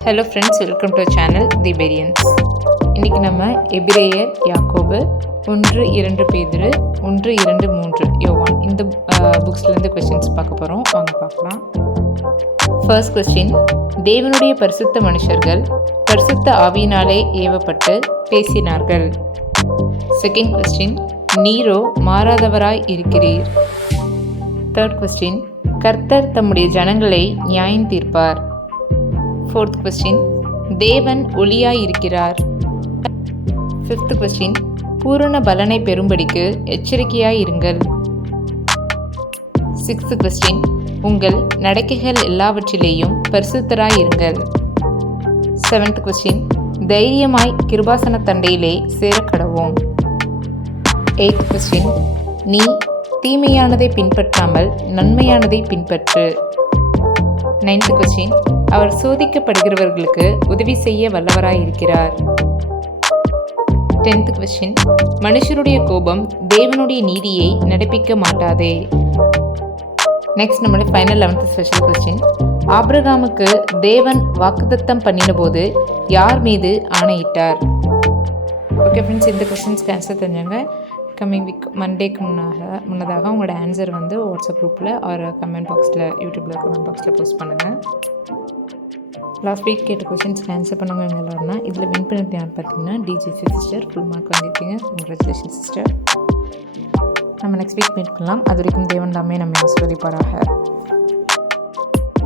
Hello friends, welcome to channel the பெரியன்ஸ். இன்றைக்கி நம்ம எபிரேயர், யாக்கோபு, 1-2 பேதுரு, 1-2-3 யோவான் இந்த புக்ஸ்லேருந்து கொஸ்டின்ஸ் பார்க்க போகிறோம். வாங்க பார்க்கலாம். ஃபர்ஸ்ட் கொஸ்டின், தேவனுடைய பரிசுத்த மனுஷர்கள் பரிசுத்த ஆவியினாலே ஏவப்பட்டு பேசினார்கள். செகண்ட் கொஸ்டின், நீரோ மாறாதவராய் இருக்கிறீர். தேர்ட் கொஸ்டின், கர்த்தர் தம்முடைய ஜனங்களை நியாயம் தீர்ப்பார். ஃபோர்த் கொஸ்டின், தேவன் ஒளியாய் இருக்கிறார். ஃபிஃப்த் கொஸ்டின், பூரண பலனை பெறும்படிக்கு எச்சரிக்கையாய் இருங்கள். சிக்ஸ்த் கொஸ்டின், உங்கள் நடக்கைகள் எல்லாவற்றிலேயும் பரிசுத்தராய் இருங்கள். செவன்த் கொஸ்டின், தைரியமாய் கிருபாசன தண்டையிலே சேரக்கடவோம். எய்த் கொஸ்டின், நீ தீமையானதை பின்பற்றாமல் நன்மையானதை பின்பற்று. நைன்த் கொஸ்டின், அவர் சோதிக்கப்படுகிறவர்களுக்கு உதவி செய்ய வல்லவராய் இருக்கிறார். 10th கொஸ்டின், மனுஷருடைய கோபம் தேவனுடைய நீதியை நடப்பிக்க மாட்டாதே. நெக்ஸ்ட் நம்மளுடைய ஃபைனல் 11th ஸ்பெஷல் கொஸ்டின், ஆபிரகாமுக்கு தேவன் வாக்குத்தத்தம் பண்ணின போது யார் மீது ஆணையிட்டார்? ஓகே ஃப்ரெண்ட்ஸ், இந்த கொஸ்டின்ஸ்க்கு ஆன்சர் தெரிஞ்சாங்க கம்மிங் வீக் மண்டேக்கு முன்னதாக உங்களோட ஆன்சர் வாட்ஸ்அப் குரூப்பில் ஆர் கமெண்ட் பாக்ஸில், யூடியூப்பில் கமெண்ட் பாக்ஸில் போஸ்ட் பண்ணுங்கள். லாஸ்ட் வீக் கேட்ட கொஸ்டின்ஸ்க்கு ஆன்சர் பண்ணவங்க எல்லாருன்னா இதில் வின் பண்ணிட்டு யார் பார்த்தீங்கன்னா டிஜிசி சிஸ்டர் ஃபுல் மார்க் வாங்கியிருக்கீங்க. Congratulation sister. நம்ம நெக்ஸ்ட் வீக் மீட் பண்ணலாம். அது வரைக்கும் தேவன் தாமே நம்ம ஆசீர்வதிப்பாராக.